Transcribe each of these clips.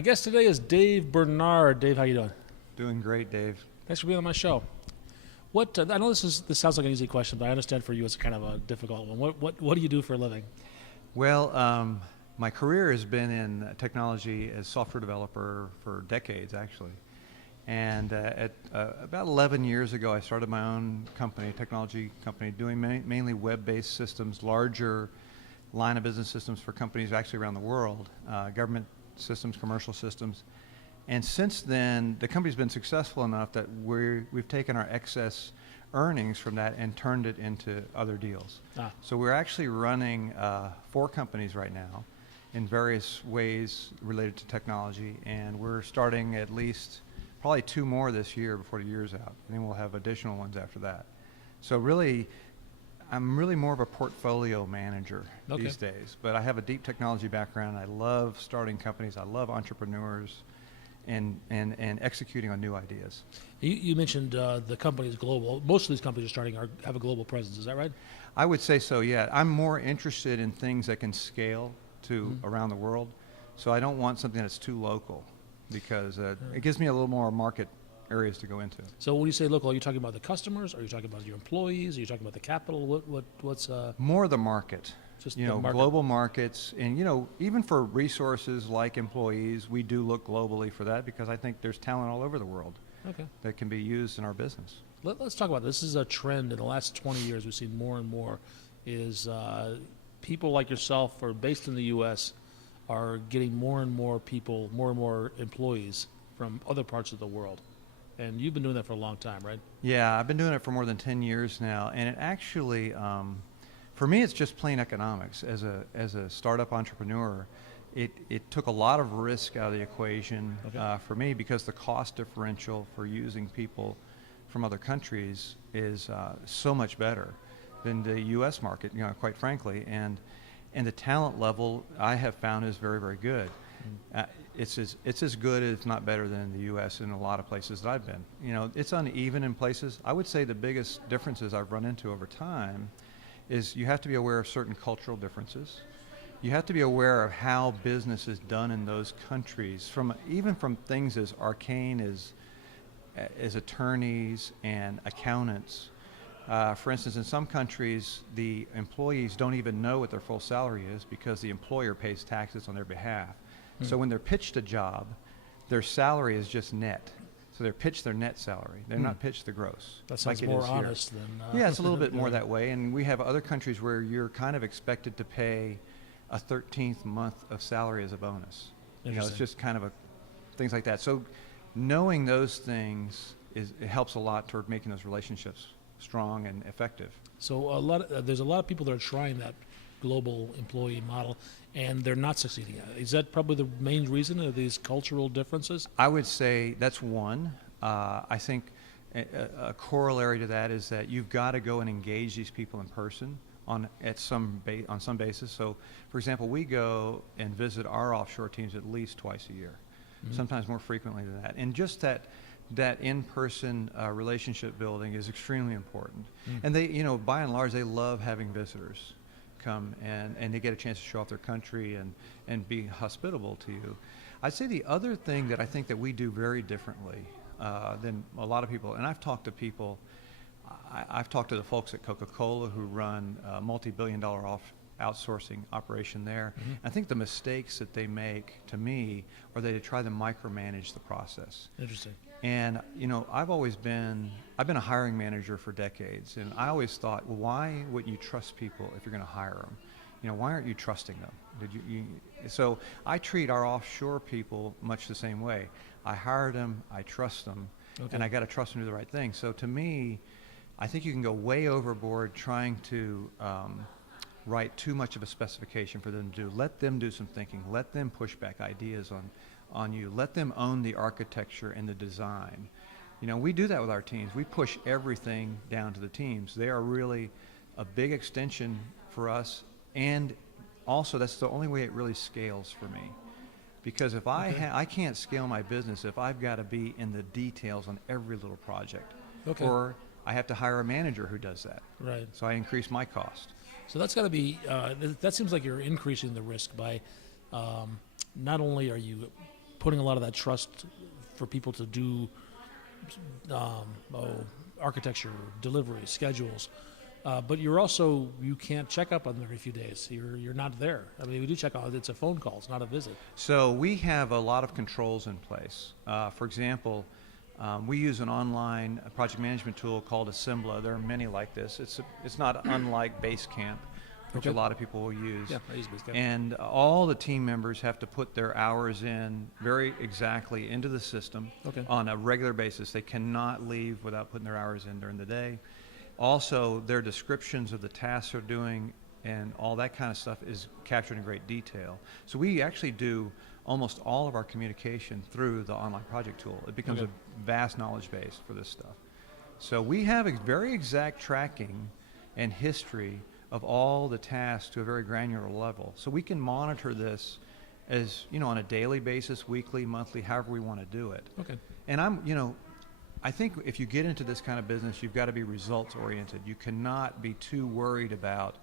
My guest today is Dave Bernard. Dave, how you doing? Doing great, Dave. Thanks for being on my show. What I know this sounds like an easy question, but I understand for you it's kind of a difficult one. What do you do for a living? Well, my career has been in technology as software developer for decades, actually. And about 11 years ago, I started my own company, technology company, doing mainly web-based systems, larger line of business systems for companies actually around the world, government systems, commercial systems. And since then, the company's been successful enough that we've taken our excess earnings from that and turned it into other deals. So we're actually running 4 companies right now in various ways related to technology, and we're starting at least probably 2 more this year before the year's out, and then we'll have additional ones after that. So really, I'm really more of a portfolio manager these days, but I have a deep technology background. I love starting companies. I love entrepreneurs and executing on new ideas. You mentioned the company is global. Most of these companies are starting have a global presence. Is that right? I would say so, yeah. I'm more interested in things that can scale to around the world, so I don't want something that's too local because it gives me a little more market areas to go into. So when you say local, are you talking about the customers? Are you talking about your employees? Are you talking about the capital? What's more the market? Just market. Global markets, and even for resources like employees, we do look globally for that because I think there's talent all over the world that can be used in our business. Let's talk about this. This is a trend in the last 20 years. We've seen more and more is people like yourself are based in the U.S. are getting more and more people, more and more employees from other parts of the world. And you've been doing that for a long time, right? Yeah, I've been doing it for more than 10 years now, and it actually, for me, it's just plain economics. As a startup entrepreneur, it took a lot of risk out of the equation for me because the cost differential for using people from other countries is so much better than the U.S. market, quite frankly, and the talent level I have found is very, very good. It's as good, if not better, than the U.S. in a lot of places that I've been. It's uneven in places. I would say the biggest differences I've run into over time is you have to be aware of certain cultural differences. You have to be aware of how business is done in those countries, even from things as arcane as attorneys and accountants. For instance, in some countries, the employees don't even know what their full salary is because the employer pays taxes on their behalf. So when they're pitched a job, their salary is just net. So they're pitched their net salary. They're not pitched the gross. That sounds more honest than... Yeah, it's a little bit more that way. And we have other countries where you're kind of expected to pay a 13th month of salary as a bonus. It's just kind of things like that. So knowing those things it helps a lot toward making those relationships strong and effective. So there's a lot of people that are trying that global employee model, and they're not succeeding at it. Is that probably the main reason of these cultural differences? I would say that's one. I think a corollary to that is that you've got to go and engage these people in person on some basis. So, for example, we go and visit our offshore teams at least twice a year, sometimes more frequently than that. And just that in-person relationship building is extremely important. And they, by and large, they love having visitors come and they get a chance to show off their country and be hospitable to you. I'd say the other thing that I think that we do very differently than a lot of people, and I've talked to people, I've talked to the folks at Coca-Cola who run a multi-billion-dollar outsourcing operation there. I think the mistakes that they make, to me, are they try to micromanage the process. Interesting. And I've been a hiring manager for decades, and I always thought, well, why wouldn't you trust people if you're going to hire them? Why aren't you trusting them? So I treat our offshore people much the same way. I hired them, I trust them, and I got to trust them to do the right thing. So to me, I think you can go way overboard trying to write too much of a specification for them to do. Let them do some thinking. Let them push back ideas on you. Let them own the architecture and the design. We do that with our teams. We push everything down to the teams. They are really a big extension for us, and also that's the only way it really scales for me. Because if I can't scale my business if I've got to be in the details on every little project. Or I have to hire a manager who does that. Right. So I increase my cost. So that's got to be, that seems like you're increasing the risk by not only are you putting a lot of that trust for people to do architecture, delivery, schedules. But you can't check up on them every few days. You're not there. I mean, we do check on it. It's a phone call. It's not a visit. So we have a lot of controls in place. For example, we use an online project management tool called Assembla. There are many like this. It's not unlike Basecamp, which a lot of people will use. Yeah, I use Basecamp. And all the team members have to put their hours in very exactly into the system on a regular basis. They cannot leave without putting their hours in during the day. Also, their descriptions of the tasks they're doing and all that kind of stuff is captured in great detail. So we actually do almost all of our communication through the online project tool. It becomes a vast knowledge base for this stuff. So we have a very exact tracking and history of all the tasks to a very granular level. So we can monitor this as, on a daily basis, weekly, monthly, however we want to do it. Okay. And I think if you get into this kind of business, you've got to be results oriented. You cannot be too worried about,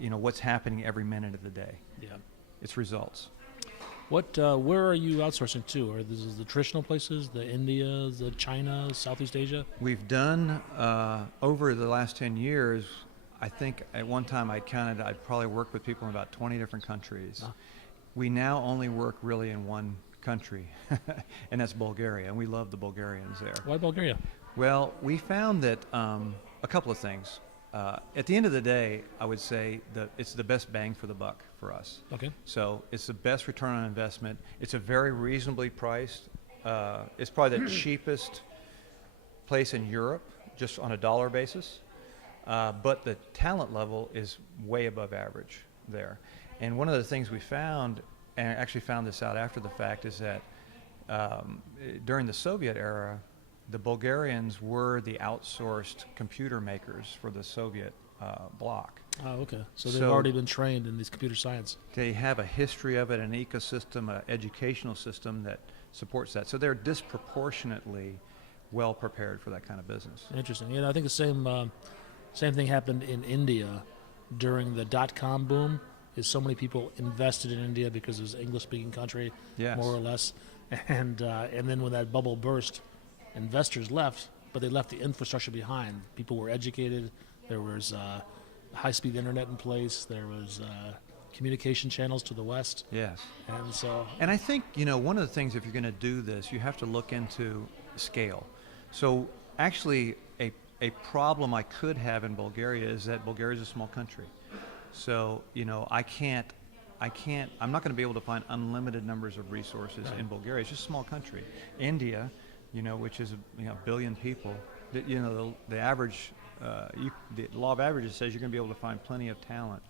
what's happening every minute of the day. Yeah. It's results. Where are you outsourcing to? Are this the traditional places, the India, the China, Southeast Asia? We've done, over the last 10 years, I think at one time I'd probably worked with people in about 20 different countries. We now only work really in one country, and that's Bulgaria, and we love the Bulgarians there. Why Bulgaria? Well, we found that a couple of things. At the end of the day, I would say that it's the best bang for the buck for us. Okay. So it's the best return on investment. It's a very reasonably priced. It's probably the cheapest place in Europe, just on a dollar basis. But the talent level is way above average there. And one of the things we found, and I actually found this out after the fact, is that during the Soviet era, the Bulgarians were the outsourced computer makers for the Soviet bloc. Oh, okay. So they've already been trained in these computer science. They have a history of it, an ecosystem, an educational system that supports that. So they're disproportionately well prepared for that kind of business. Interesting. Yeah, I think the same thing happened in India during the .com boom. Is so many people invested in India because it was an English-speaking country, more or less, and then when that bubble burst, investors left, but they left the infrastructure behind. People were educated. There was high-speed internet in place. There was communication channels to the west. Yes. And I think one of the things, if you're going to do this, you have to look into scale. So actually, a problem I could have in Bulgaria is that Bulgaria is a small country. So, I'm not going to be able to find unlimited numbers of resources in Bulgaria. It's just a small country. India, which is a billion people, the average, the law of averages says you're going to be able to find plenty of talent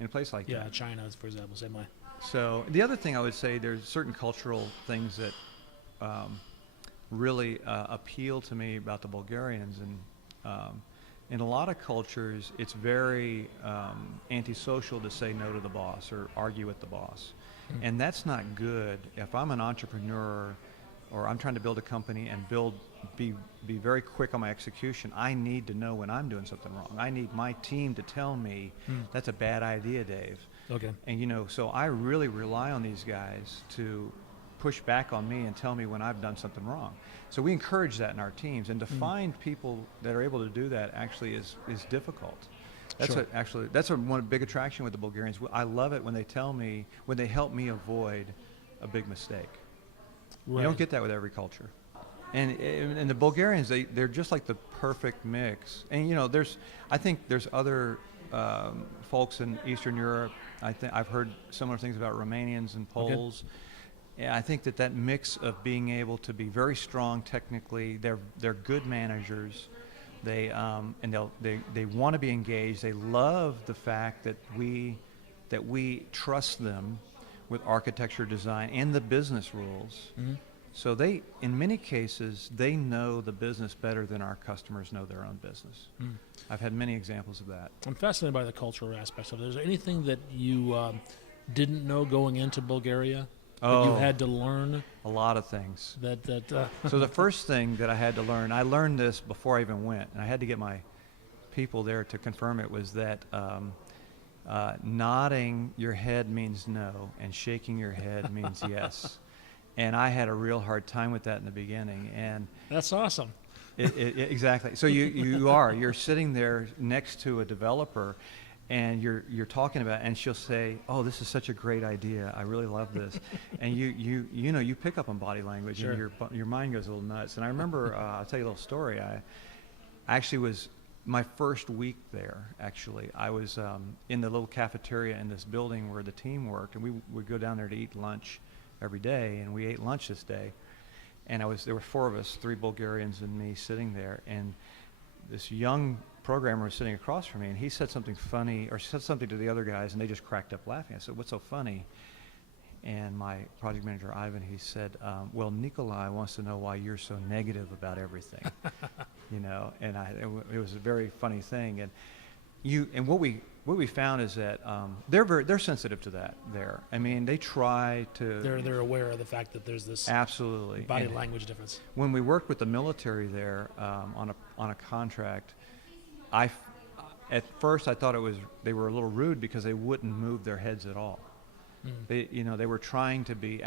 in a place like that. Yeah, China, for example, same way. So the other thing I would say, there's certain cultural things that really appeal to me about the Bulgarians, and in a lot of cultures, it's very antisocial to say no to the boss or argue with the boss. And that's not good. If I'm an entrepreneur or I'm trying to build a company and be very quick on my execution, I need to know when I'm doing something wrong. I need my team to tell me that's a bad idea, Dave. Okay. And so I really rely on these guys to push back on me and tell me when I've done something wrong. So we encourage that in our teams, and to find people that are able to do that actually is difficult. That's one big attraction with the Bulgarians. I love it when they help me avoid a big mistake. Right. You don't get that with every culture. And the Bulgarians, they're just like the perfect mix. And I think there's other folks in Eastern Europe. I've heard similar things about Romanians and Poles. Okay. Yeah, I think that mix of being able to be very strong technically, they're good managers. They want to be engaged. They love the fact that we trust them with architecture, design, and the business rules. Mm-hmm. So in many cases, they know the business better than our customers know their own business. Mm. I've had many examples of that. I'm fascinated by the cultural aspects of it. Is there anything that you didn't know going into Bulgaria? You had to learn? A lot of things. So the first thing that I had to learn, I learned this before I even went, and I had to get my people there to confirm it, was that nodding your head means no, and shaking your head means yes. And I had a real hard time with that in the beginning. And That's awesome. exactly. So you're sitting there next to a developer, and you're talking about, and she'll say, "Oh, this is such a great idea. I really love this," and you pick up on body language, Sure. and your mind goes a little nuts. And I remember, I'll tell you a little story. I actually was my first week there. Actually, I was in the little cafeteria in this building where the team worked, and we would go down there to eat lunch every day, and we ate lunch this day. And there were 4 of us, 3 Bulgarians and me, sitting there, and this young programmer was sitting across from me, and he said something funny, or said something to the other guys, and they just cracked up laughing. I said, "What's so funny?" And my project manager, Ivan, he said, "Well, Nikolai wants to know why you're so negative about everything." And it was a very funny thing. And what we found is that they're sensitive to that there. I mean, they try to. They're aware of the fact that there's this Absolutely body language difference. When we worked with the military there on a contract, at first I thought they were a little rude because they wouldn't move their heads at all. They were trying to be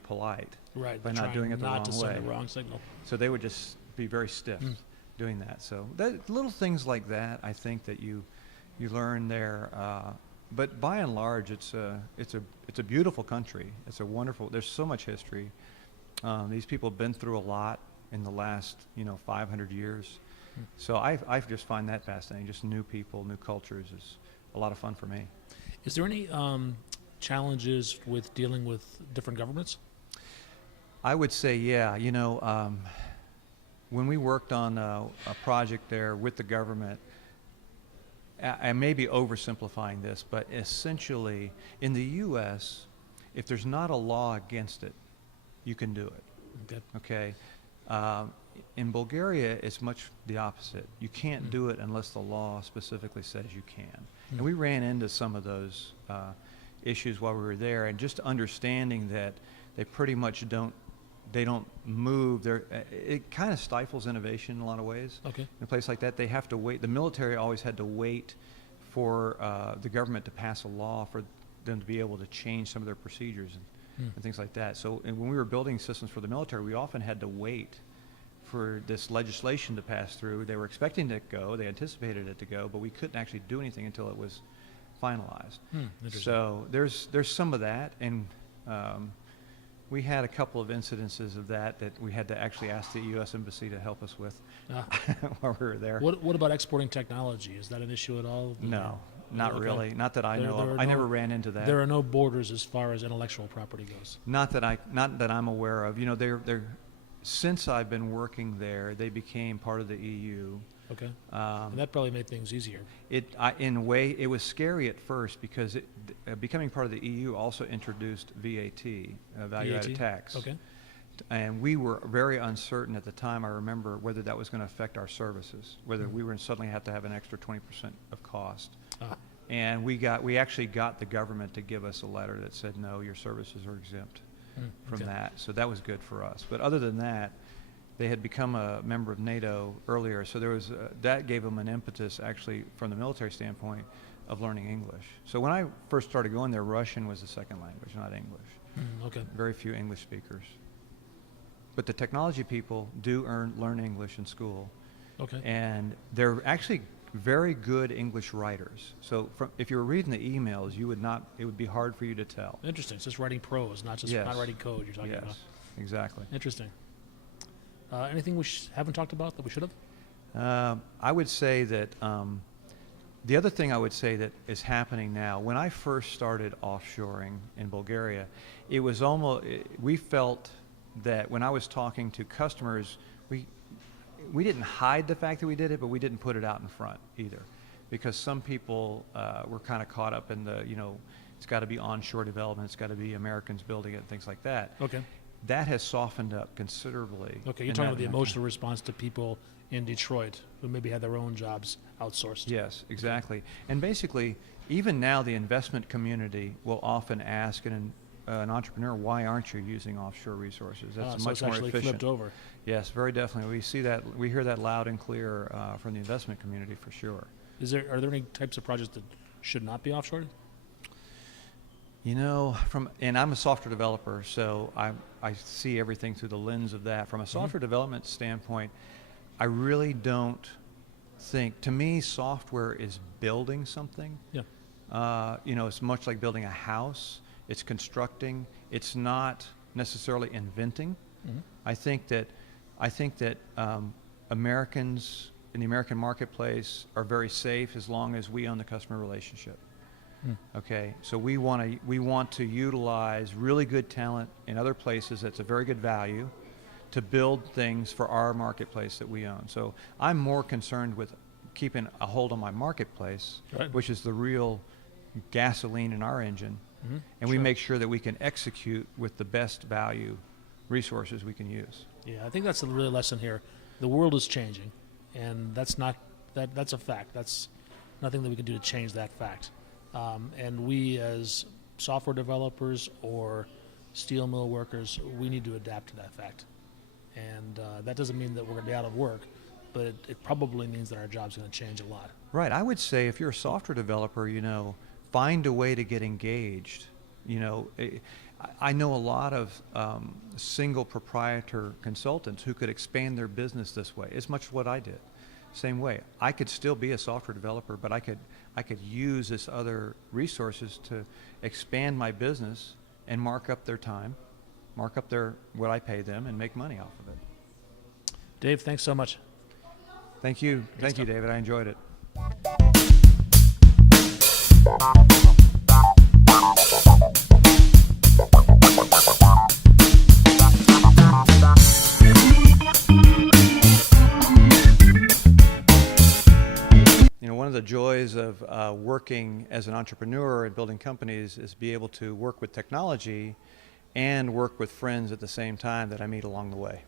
polite, Right, by not doing it the wrong not to way. send the wrong signal. So they would just be very stiff doing that. So little things like that, I think that you learn there. But by and large, it's a beautiful country. It's a wonderful. There's so much history. These people have been through a lot in the last 500 years. So I just find that fascinating. Just new people, new cultures is a lot of fun for me. Is there any challenges with dealing with different governments? I would say, yeah. When we worked on a project there with the government, I may be oversimplifying this, but essentially, in the U.S., if there's not a law against it, you can do it. Okay. In Bulgaria, it's much the opposite. You can't do it unless the law specifically says you can. And we ran into some of those issues while we were there, and just understanding that they pretty much don't move. It kind of stifles innovation in a lot of ways. Okay. In a place like that, they have to wait. The military always had to wait for the government to pass a law for them to be able to change some of their procedures and things like that. So when we were building systems for the military, we often had to wait for this legislation to pass through. They were expecting it to go. They anticipated it to go, but we couldn't actually do anything until it was finalized. So there's some of that, and we had a couple of incidences of that we had to actually ask the U.S. Embassy to help us with while we were there. What about exporting technology? Is that an issue at all? No, not Okay. really. Not that I know of. I never ran into that. There are no borders as far as intellectual property goes. Not that I'm aware of. They're since I've been working there, they became part of the EU. Okay. And that probably made things easier. In a way, it was scary at first because becoming part of the EU also introduced VAT, value-added tax. Okay. And we were very uncertain at the time, I remember, whether that was going to affect our services, whether we were suddenly have to have an extra 20% of cost. And we actually got the government to give us a letter that said, no, your services are exempt from that. So that was good for us. But other than that, they had become a member of NATO earlier, so there was that gave them an impetus, actually, from the military standpoint, of learning English. So when I first started going there, Russian was the second language, not English. Okay. Very few English speakers. But the technology people do learn English in school. Okay. And they're actually very good English writers. So if you were reading the emails, it would be hard for you to tell. Interesting. It's just writing prose, not writing code you're talking about. Yes, exactly. Interesting. Anything we haven't talked about that we should have? I would say that the other thing I would say that is happening now, when I first started offshoring in Bulgaria, it was we felt that when I was talking to customers, we didn't hide the fact that we did it, but we didn't put it out in front either, because some people were kind of caught up in it's got to be onshore development, it's got to be Americans building it, and things like that. Okay. That has softened up considerably. Okay, you're talking about the emotional response to people in Detroit who maybe had their own jobs outsourced. Yes, exactly. And basically, even now, the investment community will often ask an entrepreneur, why aren't you using offshore resources? That's so much it's more actually efficient. flipped over. Yes, very definitely. We hear that loud and clear from the investment community for sure. Are there any types of projects that should not be offshored? You know, and I'm a software developer, so I see everything through the lens of that. From a software development standpoint, I really don't think, to me, software is building something. Yeah. You know, it's much like building a house. It's constructing. It's not necessarily inventing. I think that Americans in the American marketplace are very safe as long as we own the customer relationship. Okay, so we want to utilize really good talent in other places that's a very good value to build things for our marketplace that we own. So I'm more concerned with keeping a hold on my marketplace, Right. which is the real gasoline in our engine, and we Sure. make sure that we can execute with the best value resources we can use. Yeah, I think that's the real lesson here. The world is changing, and that's a fact. That's nothing that we can do to change that fact. And we, as software developers or steel mill workers, we need to adapt to that fact. And that doesn't mean that we're going to be out of work, but it probably means that our job's going to change a lot. Right. I would say if you're a software developer, you know, find a way to get engaged. You know, I know a lot of single proprietor consultants who could expand their business this way. It's much what I did. Same way. I could still be a software developer, but I could use this other resources to expand my business and mark up their time, mark up what I pay them, and make money off of it. Dave, thanks so much. Thank you. Thank you, stuff. David. I enjoyed it. You know, one of the joys of working as an entrepreneur and building companies is be able to work with technology and work with friends at the same time that I meet along the way.